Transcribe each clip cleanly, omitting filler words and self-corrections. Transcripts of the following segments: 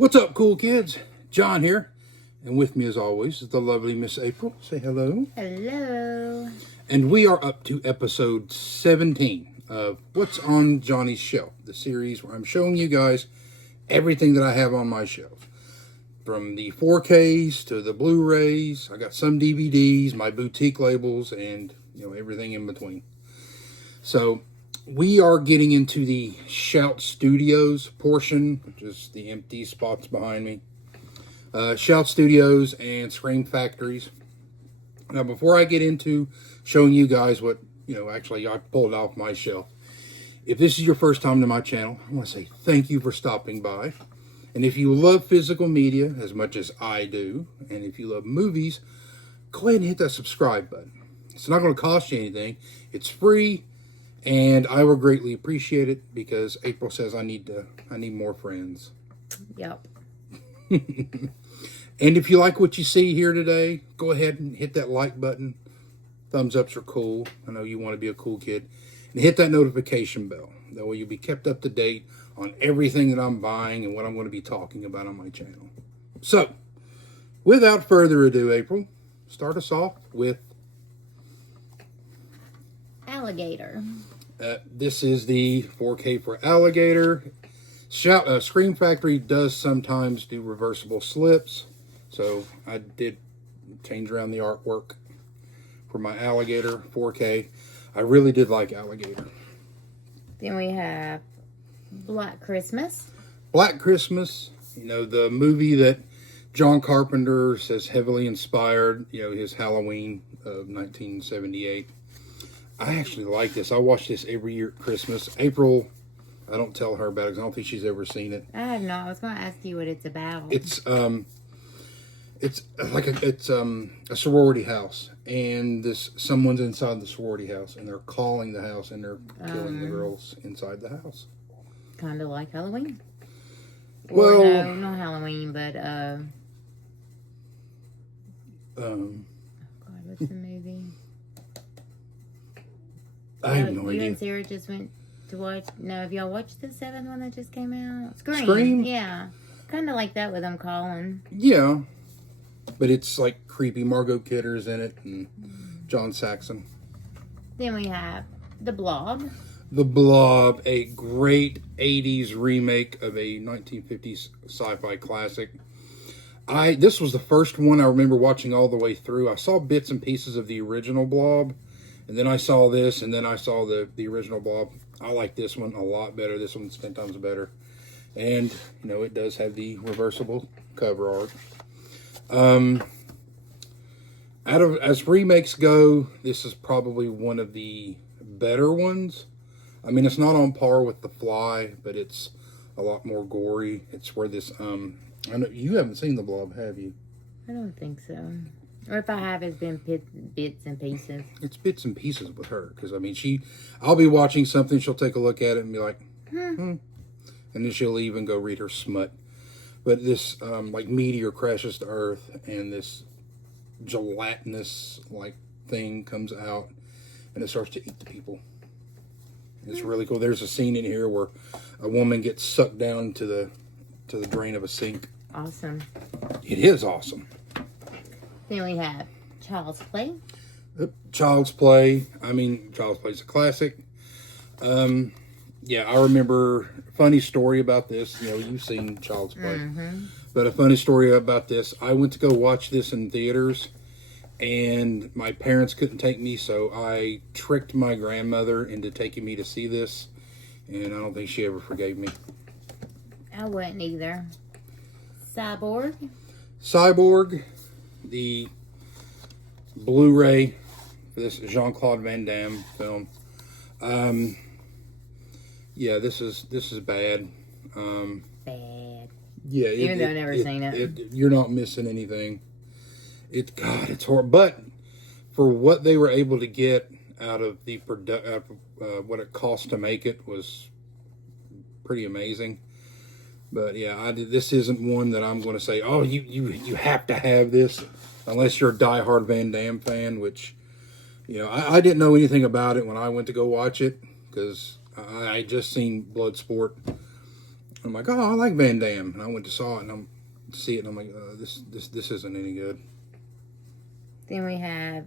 What's up, cool kids? John here, and with me as always is the lovely Miss April. Say hello. Hello. And we are up to episode 17 of What's on Johnny's Shelf, the series where I'm showing you guys everything that I have on my shelf. From the 4Ks to the Blu-rays, I got some DVDs, my boutique labels, and everything in between. So we are getting into the Shout Studios portion, which is the empty spots behind me. Shout Studios and Scream Factories. Now, before I get into showing you guys what, actually I pulled off my shelf. If this is your first time to my channel, I want to say thank you for stopping by. And if you love physical media as much as I do, and if you love movies, go ahead and hit that subscribe button. It's not going to cost you anything. It's free. And I will greatly appreciate it because April says I need more friends. Yep. And if you like what you see here today, go ahead and hit that like button. Thumbs ups are cool. I know you want to be a cool kid. And hit that notification bell. That way you'll be kept up to date on everything that I'm buying and what I'm going to be talking about on my channel. So, without further ado, April, start us off with Alligator. This is the 4K for Alligator. Scream Factory does sometimes do reversible slips, so I did change around the artwork for my Alligator 4K. I really did like Alligator. Then we have Black Christmas. Black Christmas, the movie that John Carpenter says heavily inspired, his Halloween of 1978. I actually like this. I watch this every year at Christmas. April, I don't tell her about it because I don't think she's ever seen it. I have not. I was going to ask you what it's about. It's a sorority house, and someone's inside the sorority house, and they're calling the house, and they're killing the girls inside the house. Kind of like Halloween. Well, no, not Halloween, but God, what's the movie? I have no You idea. and Sarah just went to watch. No, have y'all watched the 7th one that just came out? Scream? Yeah, kind of like that with them calling. Yeah, but it's like creepy. Margot Kidder's in it, and John Saxon. Then we have The Blob. The Blob, a great 80s remake of a 1950s sci-fi classic. This was the first one I remember watching all the way through. I saw bits and pieces of the original Blob, and then I saw this, and then I saw the original Blob. I like this one a lot better. This one's 10 times better. And, it does have the reversible cover art. As remakes go, this is probably one of the better ones. I mean, it's not on par with The Fly, but it's a lot more gory. It's where this, I know you haven't seen The Blob, have you? I don't think so. Or if I have, it's been bits and pieces. It's bits and pieces with her. Because, I mean, I'll be watching something, she'll take a look at it and be like, And then she'll leave and go read her smut. But this, meteor crashes to Earth, and this gelatinous, thing comes out, and it starts to eat the people. It's really cool. There's a scene in here where a woman gets sucked down to the drain of a sink. Awesome. It is awesome. Then we have Child's Play. Child's Play. I mean, Child's Play is a classic. Yeah, I remember a funny story about this. You've seen Child's Play. But a funny story about this. I went to go watch this in theaters, and my parents couldn't take me, so I tricked my grandmother into taking me to see this, and I don't think she ever forgave me. I wouldn't either. Cyborg, the Blu-ray for this Jean-Claude Van Damme film. Yeah, this is bad. Bad. Yeah, Even though I've never seen it. You're not missing anything. It's horrible. But for what they were able to get out of the what it cost to make it was pretty amazing. But yeah, this isn't one that I'm going to say, oh, you have to have this, unless you're a diehard Van Damme fan, which, I didn't know anything about it when I went to go watch it, because I just seen Bloodsport, I'm like, oh, I like Van Damme, and I went to see it, and I'm like, this isn't any good. Then we have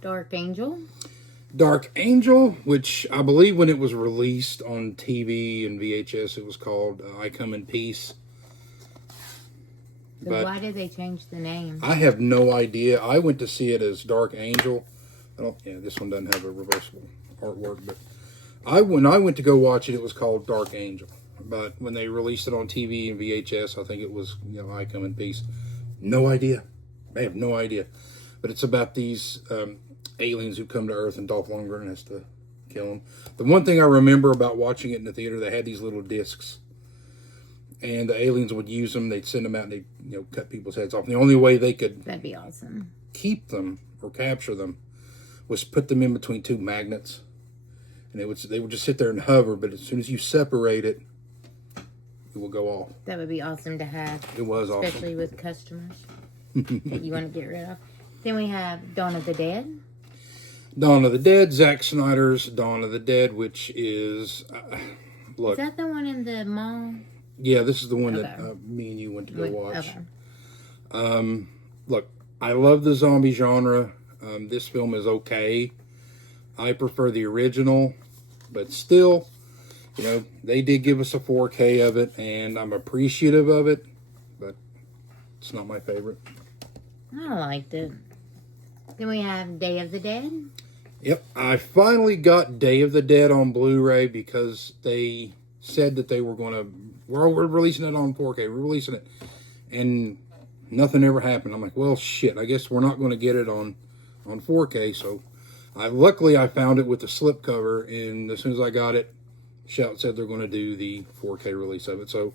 Dark Angel. Dark Angel, which I believe when it was released on TV and VHS, it was called I Come in Peace. But why did they change the name? I have no idea. I went to see it as Dark Angel. This one doesn't have a reversible artwork, but when I went to go watch it, it was called Dark Angel. But when they released it on TV and VHS, I think it was, I Come in Peace. No idea. I have no idea. But it's about these aliens who come to Earth, and Dolph Lundgren has to kill them. The one thing I remember about watching it in the theater, they had these little discs, and the aliens would use them. They'd send them out, and they'd cut people's heads off. And the only way they could that'd be awesome keep them or capture them was put them in between two magnets, and they would just sit there and hover. But as soon as you separate it, it will go off. That would be awesome to have. It was awesome, especially with customers that you want to get rid of. Then we have Dawn of the Dead. Dawn of the Dead, Zack Snyder's Dawn of the Dead, which is look. Is that the one in the mall? Yeah, this is the one that me and you went to go watch. Okay. Look, I love the zombie genre. This film is okay. I prefer the original, but still, they did give us a 4K of it, and I'm appreciative of it, but it's not my favorite. I liked it. Then we have Day of the Dead. Yep, I finally got Day of the Dead on Blu-ray because they said that they were going to, we're releasing it on 4K, we're releasing it, and nothing ever happened. I'm like, well, shit, I guess we're not going to get it on 4K, so luckily I found it with the slipcover, and as soon as I got it, Shout said they're going to do the 4K release of it, so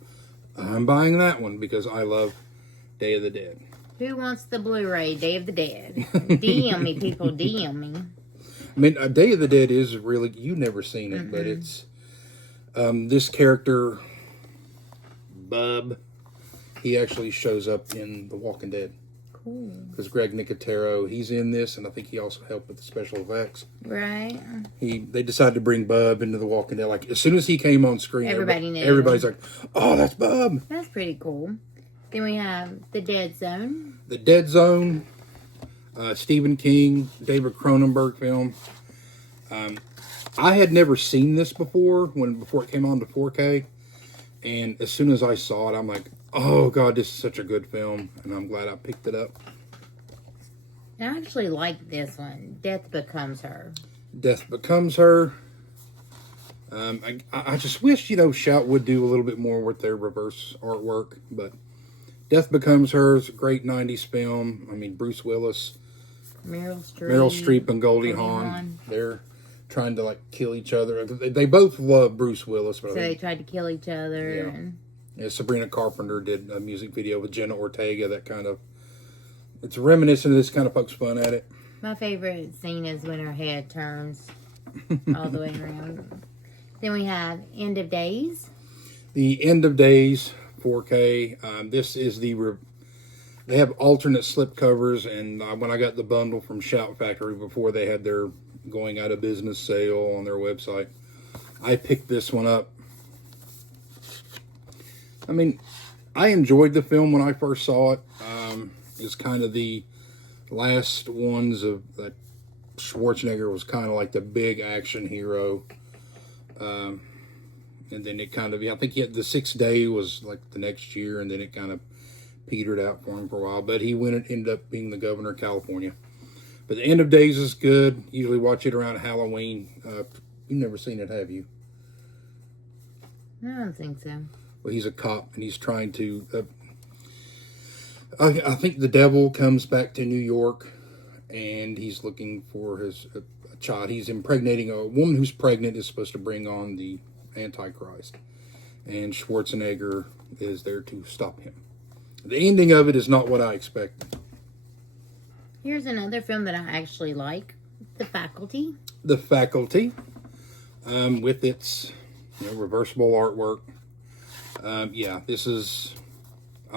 I'm buying that one because I love Day of the Dead. Who wants the Blu-ray Day of the Dead? DM me, people, DM me. I mean, Day of the Dead is really, you've never seen it, but it's this character, Bub, he actually shows up in The Walking Dead. Cool. Because Greg Nicotero, he's in this, and I think he also helped with the special effects. Right. They decided to bring Bub into The Walking Dead. Like, as soon as he came on screen, everybody knew. Everybody's like, oh, that's Bub. That's pretty cool. Then we have The Dead Zone. The Dead Zone, Stephen King, David Cronenberg film. I had never seen this before before it came on to 4K, and as soon as I saw it, I'm like, oh god, this is such a good film, and I'm glad I picked it up. I actually like this one, Death Becomes Her. Death Becomes Her. I just wish, Shout would do a little bit more with their reverse artwork, but Death Becomes Her is a great 90s film. I mean, Bruce Willis, Meryl Streep and Goldie Hawn. They're trying to kill each other. They both love Bruce Willis, but they tried to kill each other. Yeah, Sabrina Carpenter did a music video with Jenna Ortega. It's reminiscent of this, kind of pokes fun at it. My favorite scene is when her head turns all the way around. Then we have End of Days. The End of Days 4K. This is they have alternate slip covers, and when I got the bundle from Shout Factory before they had their going out of business sale on their website, I picked this one up. I mean, I enjoyed the film when I first saw it. It's kind of the last ones of that Schwarzenegger was kind of like the big action hero. And then it kind of, I think the Sixth Day was like the next year, and then it kind of petered out for him for a while. But he ended up being the governor of California. But The End of Days is good. Usually watch it around Halloween. You've never seen it, have you? I don't think so. Well, he's a cop, and he's trying to... I think the devil comes back to New York, and he's looking for a child. He's impregnating a woman who's pregnant, is supposed to bring on the Antichrist. And Schwarzenegger is there to stop him. The ending of it is not what I expected. Here's another film that I actually like, The Faculty. The Faculty, with its reversible artwork. I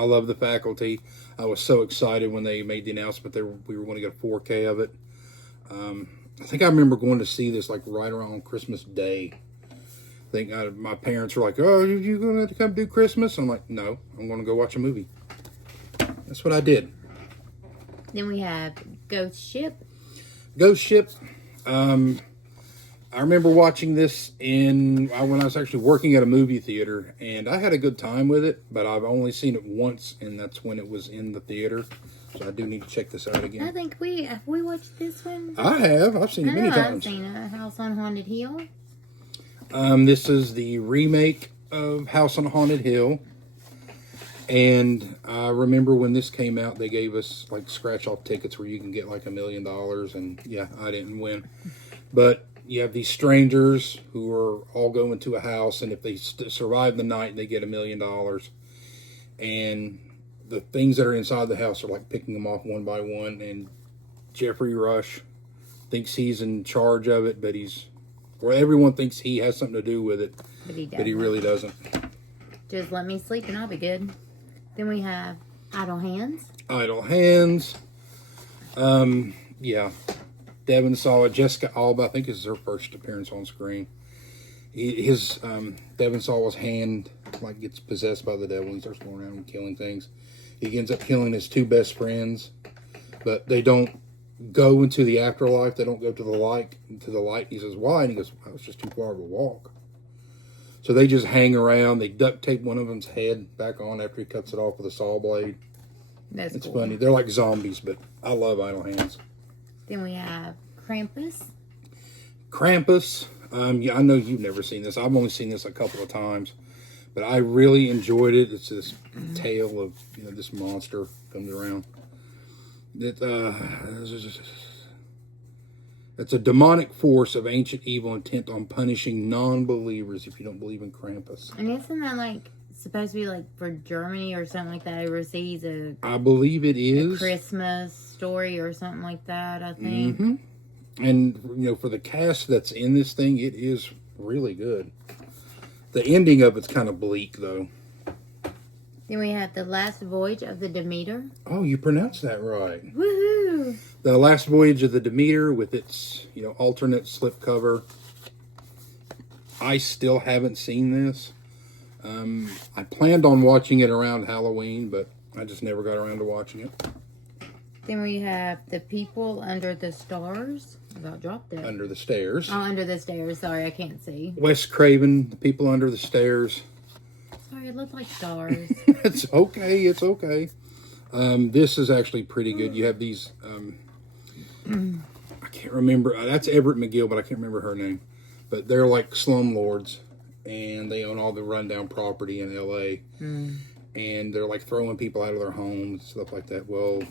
love The Faculty. I was so excited when they made the announcement we were going to get a 4K of it. I think I remember going to see this right around Christmas Day. My parents were like, "Oh, you going to come do Christmas?" I'm like, "No, I'm going to go watch a movie." That's what I did. Then we have Ghost Ship. Ghost Ship. I remember watching this when I was actually working at a movie theater, and I had a good time with it, but I've only seen it once, and that's when it was in the theater. So I do need to check this out I again. think have we watched this one? I have. I've seen it many times. I've seen it. House on Haunted Hill. This is the remake of House on Haunted Hill. And I remember when this came out, they gave us like scratch-off tickets where you can get like $1 million. And yeah, I didn't win. But you have these strangers who are all going to a house, and if they survive the night, they get $1 million. And the things that are inside the house are like picking them off one by one. And Jeffrey Rush thinks he's in charge of it, but everyone thinks he has something to do with it, but he really doesn't. Just let me sleep and I'll be good. Then we have Idle Hands. Idle Hands. Yeah. Devon Sawa, Jessica Alba, I think this is her first appearance on screen. Devon Sawa's hand like gets possessed by the devil, and he starts going around and killing things. He ends up killing his two best friends, but they don't go into the afterlife. They don't go to the light. He says, "Why?" And he goes, "Well, it's just too far of a walk." So they just hang around. They duct tape one of them's head back on after he cuts it off with a saw blade. It's cool. Funny. They're like zombies, but I love Idle Hands. Then we have Krampus. Krampus. Yeah, I know you've never seen this. I've only seen this a couple of times, but I really enjoyed it. It's this tale of this monster comes around. It's a demonic force of ancient evil intent on punishing non-believers if you don't believe in Krampus. And isn't that like supposed to be like for Germany or something like that? Overseas, I believe it is a Christmas story or something like that. I think. Mm-hmm. And for the cast that's in this thing, it is really good. The ending of it's kind of bleak, though. Then we have The Last Voyage of the Demeter. Oh, you pronounced that right. Woohoo! The Last Voyage of the Demeter with its, alternate slipcover. I still haven't seen this. I planned on watching it around Halloween, but I just never got around to watching it. Then we have The People Under the Stars. I about dropped it. Under the Stairs. Oh, Under the Stairs. Sorry, I can't see. Wes Craven, The People Under the Stairs. Sorry, it looked like stars. It's okay. It's okay. This is actually pretty good. You have these. I can't remember. That's Everett McGill, but I can't remember her name. But they're like slumlords, and they own all the rundown property in L.A. And they're like throwing people out of their homes, stuff like that. Well,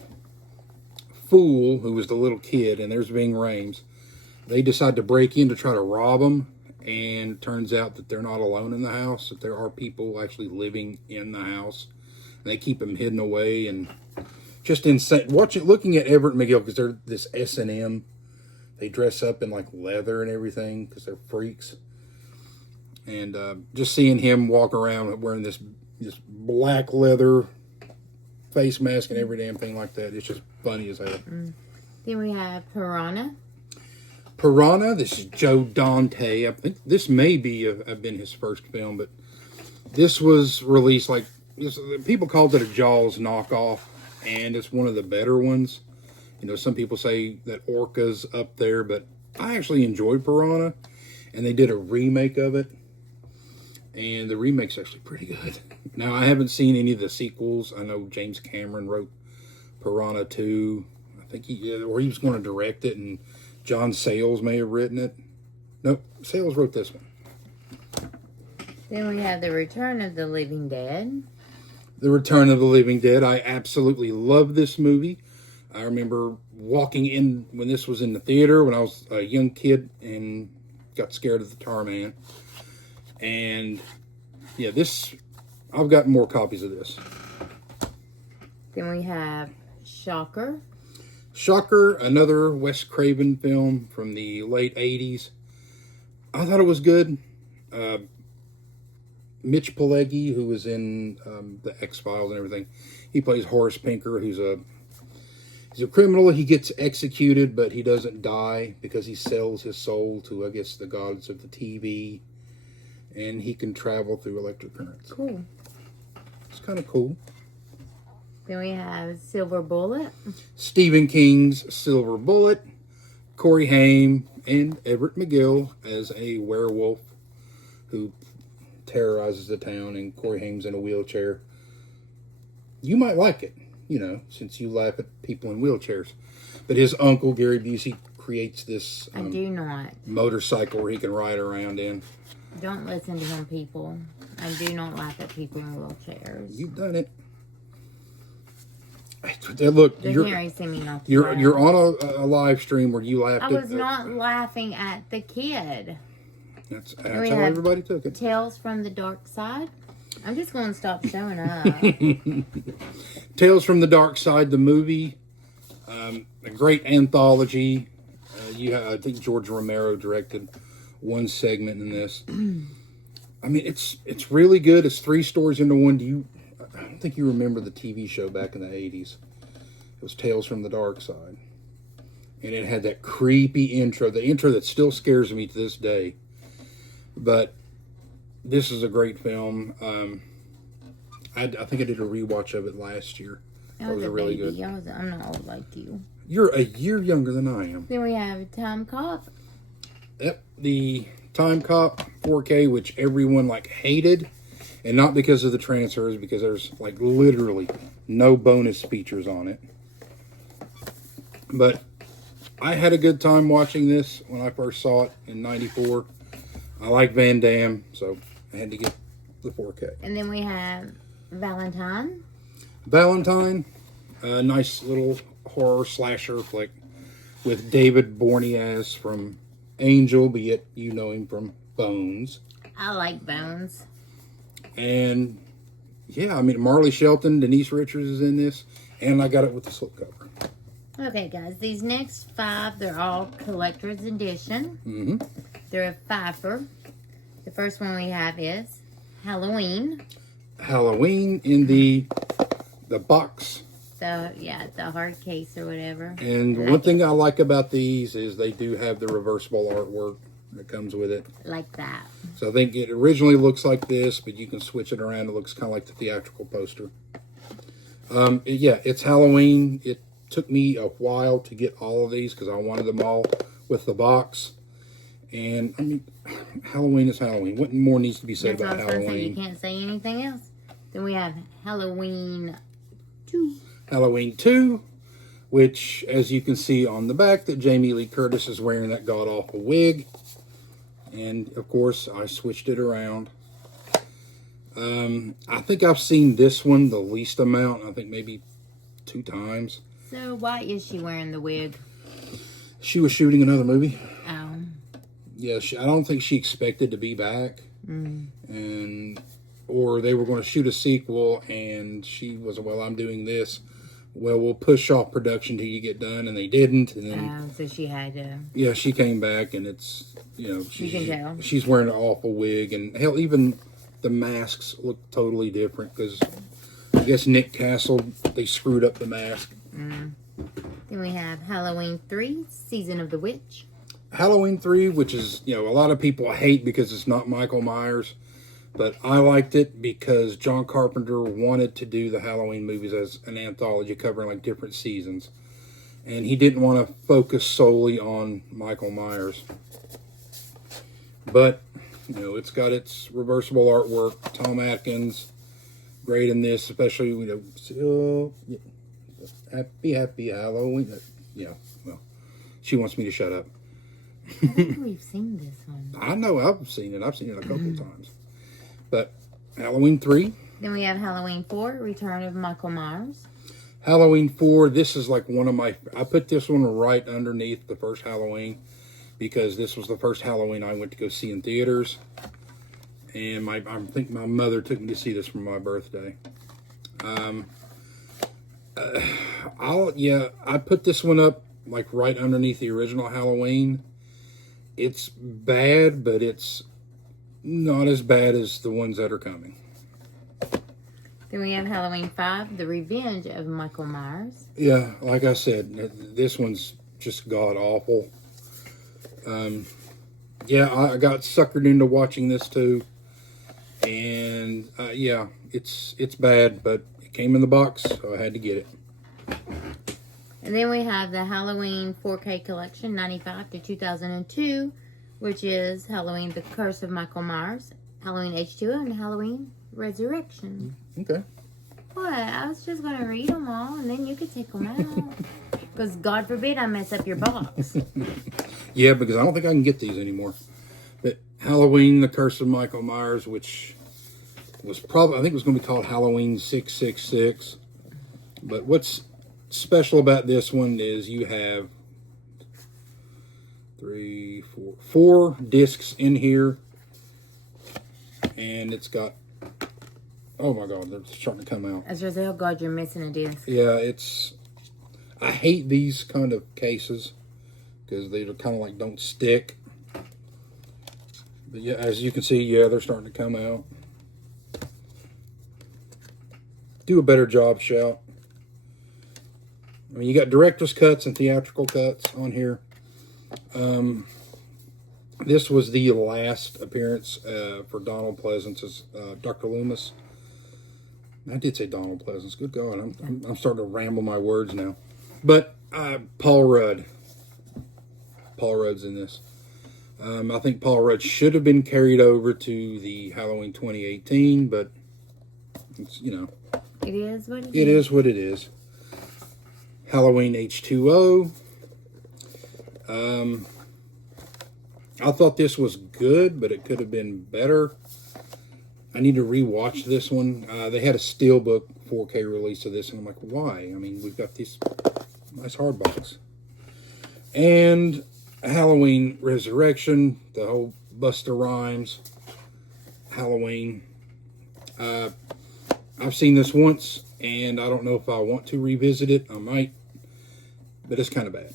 Fool, who was the little kid, and there's Ving Rhames, they decide to break in to try to rob them. And it turns out that they're not alone in the house, that there are people actually living in the house. And they keep them hidden away, and just insane. Looking at Everett McGill, because they're this S&M. They dress up in like leather and everything because they're freaks. And just seeing him walk around wearing this black leather face mask and every damn thing like that, it's just funny as hell. Then we have Piranha. Piranha, this is Joe Dante. I think this may be have been his first film, but this was released people called it a Jaws knockoff, and it's one of the better ones. Some people say that Orca's up there, but I actually enjoyed Piranha, and they did a remake of it, and the remake's actually pretty good. Now, I haven't seen any of the sequels. I know James Cameron wrote Piranha 2. I think he was going to direct it, and John Sayles may have written it. Nope, Sayles wrote this one. Then we have The Return of the Living Dead. The Return of the Living Dead. I absolutely love this movie. I remember walking in when this was in the theater when I was a young kid and got scared of the Tar Man. And yeah, I've got more copies of this. Then we have Shocker. Shocker, another Wes Craven film from the late 80s. I thought it was good. Mitch Pileggi, who was in the X-Files and everything, he plays Horace Pinker, who's a criminal. He gets executed, but he doesn't die because he sells his soul to, I guess, the gods of the TV. and he can travel through electric currents. Cool. It's kind of cool. Then we have Silver Bullet. Stephen King's Silver Bullet, Corey Haim, and Everett McGill as a werewolf who terrorizes the town, and Corey Haim's in a wheelchair. You might like it, you know, since you laugh at people in wheelchairs. But his uncle, Gary Busey, creates this I do not. motorcycle where he can ride around in. Don't listen to him, people. I do not laugh at people in wheelchairs. You've done it. Look, The Harry sent me not to you're on a live stream where you laughed I at... was not laughing at the kid. That's we how have everybody took it. Tales from the Dark Side. I'm just going to stop showing up. Tales from the Dark Side, the movie. A great anthology. I think George Romero directed one segment in this. I mean, it's really good. It's 3 stories into one. I don't think you remember the TV show back in the 80s. It was Tales from the Dark Side. And it had that creepy intro. The intro that still scares me to this day. But this is a great film. I think I did a rewatch of it last year. I was a really baby. I'm not old like you. You're a year younger than I am. Then we have Time Cop. Yep, the Time Cop 4K, which everyone hated, and not because of the transfers, because there's literally no bonus features on it. But I had a good time watching this when I first saw it in '94. I like Van Damme, so I had to get the 4K. And then we have Valentine. Valentine, a nice little horror slasher flick with David Boreanaz from Angel, be it you know him from Bones. I like Bones. And yeah, I mean, Marley Shelton, Denise Richards is in this, and I got it with the slipcover. Okay, guys, these next 5, they're all collector's edition. Mm-hmm. They're a fiver. The first one we have is Halloween. Halloween in the box. The hard case or whatever. And one thing I like about these is they do have the reversible artwork that comes with it. Like that. So I think it originally looks like this, but you can switch it around. It looks kind of like the theatrical poster. Yeah, it's Halloween. It took me a while to get all of these because I wanted them all with the box. And, I mean, Halloween is Halloween. What more needs to be said about Halloween? Say. You can't say anything else. Then we have Halloween 2. Halloween 2, which, as you can see on the back, that Jamie Lee Curtis is wearing that god-awful wig. And, of course, I switched it around. I think I've seen this one the least amount. I think maybe 2 times. So, why is she wearing the wig? She was shooting another movie. Oh. Yeah, I don't think she expected to be back. Or they were going to shoot a sequel, and she was, well, I'm doing this. Well, we'll push off production till you get done, and they didn't. And then, so she had to. Yeah, she came back, and it's, you can tell. She's wearing an awful wig, and hell, even the masks look totally different, because I guess Nick Castle, they screwed up the mask. Then we have Halloween 3, Season of the Witch. Halloween 3, which is, a lot of people hate because it's not Michael Myers. But I liked it because John Carpenter wanted to do the Halloween movies as an anthology covering different seasons. And he didn't want to focus solely on Michael Myers. But, it's got its reversible artwork. Tom Atkins, great in this, especially, happy Halloween. Well, she wants me to shut up. I think we've seen this one. I know I've seen it. I've seen it a couple times. But Halloween 3. Then we have Halloween 4, Return of Michael Myers. Halloween 4, this is one of my... I put this one right underneath the first Halloween because this was the first Halloween I went to go see in theaters. And I think my mother took me to see this for my birthday. I put this one up right underneath the original Halloween. It's bad, but it's not as bad as the ones that are coming. Then we have Halloween 5, The Revenge of Michael Myers. Yeah, like I said, this one's just god-awful. I got suckered into watching this too. And yeah, it's bad, but it came in the box, so I had to get it. And then we have the Halloween 4K collection, 95 to 2002, which is Halloween: The Curse of Michael Myers, Halloween H2O, and Halloween Resurrection. Okay. What? I was just going to read them all, and then you could take them out. Because God forbid I mess up your box. Yeah, because I don't think I can get these anymore. But Halloween: The Curse of Michael Myers, which was probably, I think it was going to be called Halloween 666. But what's special about this one is you have four discs in here, and it's got, oh my God, they're starting to come out. I was just saying, oh God, you're missing a disc. Yeah, I hate these kind of cases because they're kind of like don't stick. But yeah, as you can see, yeah, they're starting to come out. Do a better job, Shout. I mean, you got director's cuts and theatrical cuts on here. This was the last appearance for Donald Pleasance as Dr. Loomis. I did say Donald Pleasance. Good God, I'm starting to ramble my words now. But Paul Rudd. Paul Rudd's in this. I think Paul Rudd should have been carried over to the Halloween 2018, but it's, you know. It is what it is. It is what it is. Halloween H2O. I thought this was good, but it could have been better. I need to rewatch this one. They had a Steelbook 4K release of this, and I'm like, why? I mean, we've got these nice hardbacks. And Halloween Resurrection, the whole Busta Rhymes Halloween. I've seen this once, and I don't know if I want to revisit it. I might, but it's kind of bad.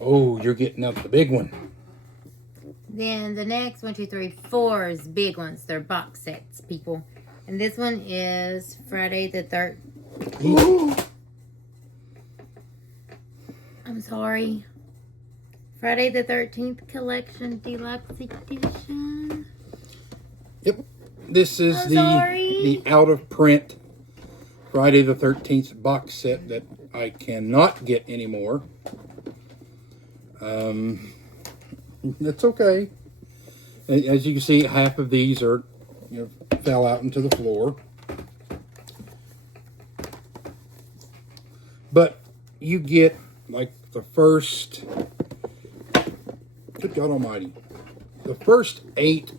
Oh, you're getting up the big one. Then the next 1, 2, 3, 4 is big ones. They're box sets, people. And this one is Friday the 13th. I'm sorry. Friday the 13th Collection Deluxe Edition. Yep. This is I'm the sorry. out of print Friday the 13th box set that I cannot get anymore. That's okay. As you can see, half of these are, fell out into the floor. But you get like the first, good God Almighty, the first 8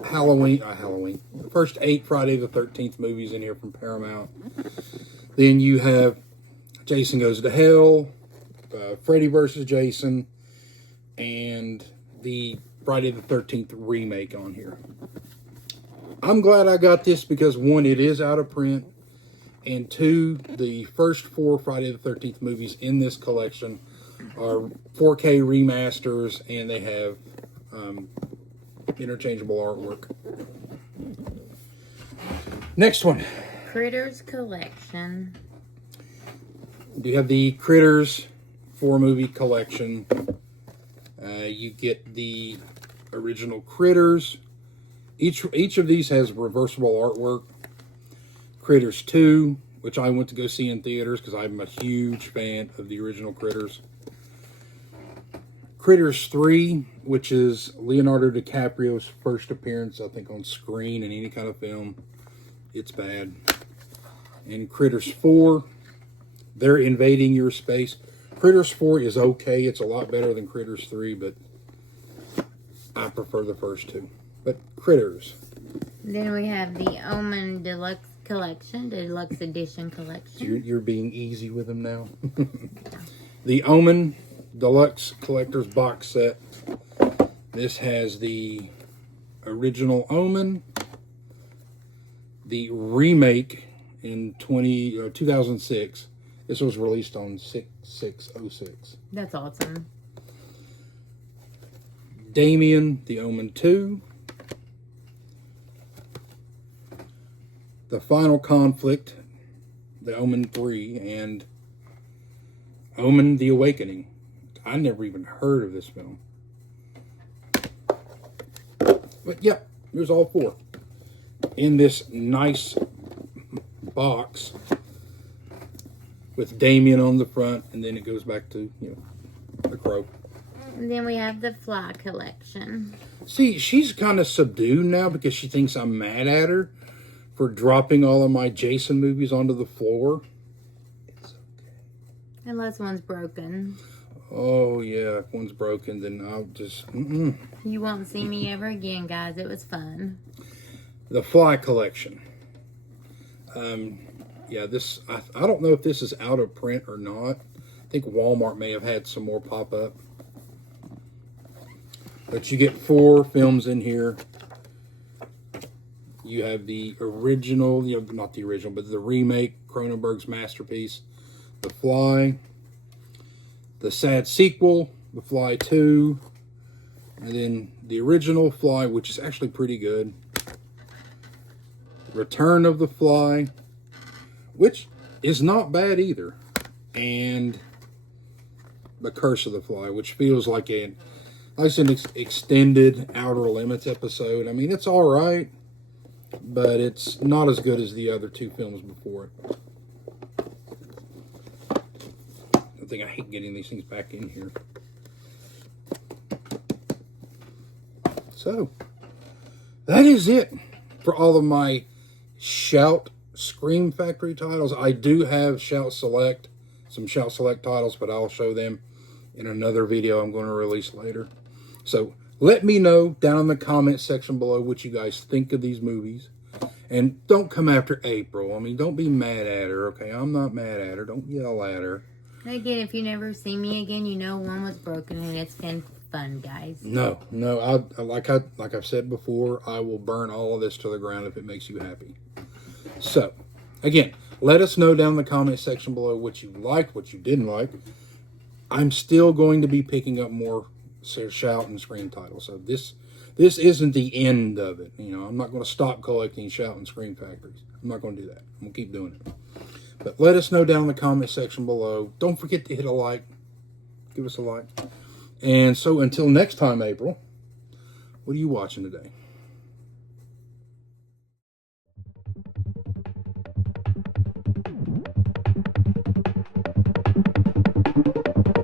the first 8 Friday the 13th movies in here from Paramount. Then you have Jason Goes to Hell, Freddy vs. Jason, and the Friday the 13th remake on here. I'm glad I got this because 1, it is out of print, and 2, the first 4 Friday the 13th movies in this collection are 4K remasters, and they have interchangeable artwork. Next one. Critters Collection. You have the Critters 4-movie collection. You get the original Critters. Each of these has reversible artwork. Critters 2, which I went to go see in theaters because I'm a huge fan of the original Critters. Critters 3, which is Leonardo DiCaprio's first appearance, I think, on screen in any kind of film. It's bad. And Critters 4, they're invading your space. Critters 4 is okay. It's a lot better than Critters 3, but I prefer the first 2. But Critters. Then we have the Omen Deluxe Collection, Deluxe Edition Collection. You're being easy with them now. The Omen Deluxe Collector's Box Set. This has the original Omen, the remake in 2006. This was released on 6/6/06. That's awesome. Damien, the Omen 2. The Final Conflict, the Omen 3, and Omen: The Awakening. I never even heard of this film. But yeah, there's all 4 in this nice box with Damien on the front, and then it goes back to, the Crow. And then we have the Fly collection. See, she's kind of subdued now because she thinks I'm mad at her for dropping all of my Jason movies onto the floor. It's okay. Unless one's broken. Oh, yeah, if one's broken, then I'll just... You won't see me ever again, guys. It was fun. The Fly collection. Yeah, this... I don't know if this is out of print or not. I think Walmart may have had some more pop up. But you get 4 films in here. You have the original, not the original, but the remake, Cronenberg's masterpiece, The Fly. The sad sequel, The Fly 2. And then the original Fly, which is actually pretty good. Return of the Fly, which is not bad either. And The Curse of the Fly, which feels like an extended Outer Limits episode. I mean, it's all right, but it's not as good as the other 2 films before it. I think I hate getting these things back in here. So, that is it for all of my Shout Scream Factory titles. I do have Shout Select, some Shout Select titles, but I'll show them in another video I'm going to release later. So, let me know down in the comment section below what you guys think of these movies. And don't come after April. I mean, don't be mad at her, okay? I'm not mad at her. Don't yell at her. Again, if you never see me again, you know one was broken, and it's been fun, guys. No. Like I've said before, I will burn all of this to the ground if it makes you happy. So, again, let us know down in the comment section below what you liked, what you didn't like. I'm still going to be picking up more Shout and Scream titles. So this isn't the end of it. I'm not going to stop collecting Shout and Scream Factories. I'm not going to do that. I'm going to keep doing it. But let us know down in the comment section below. Don't forget to hit a like. Give us a like. And so until next time, April, what are you watching today?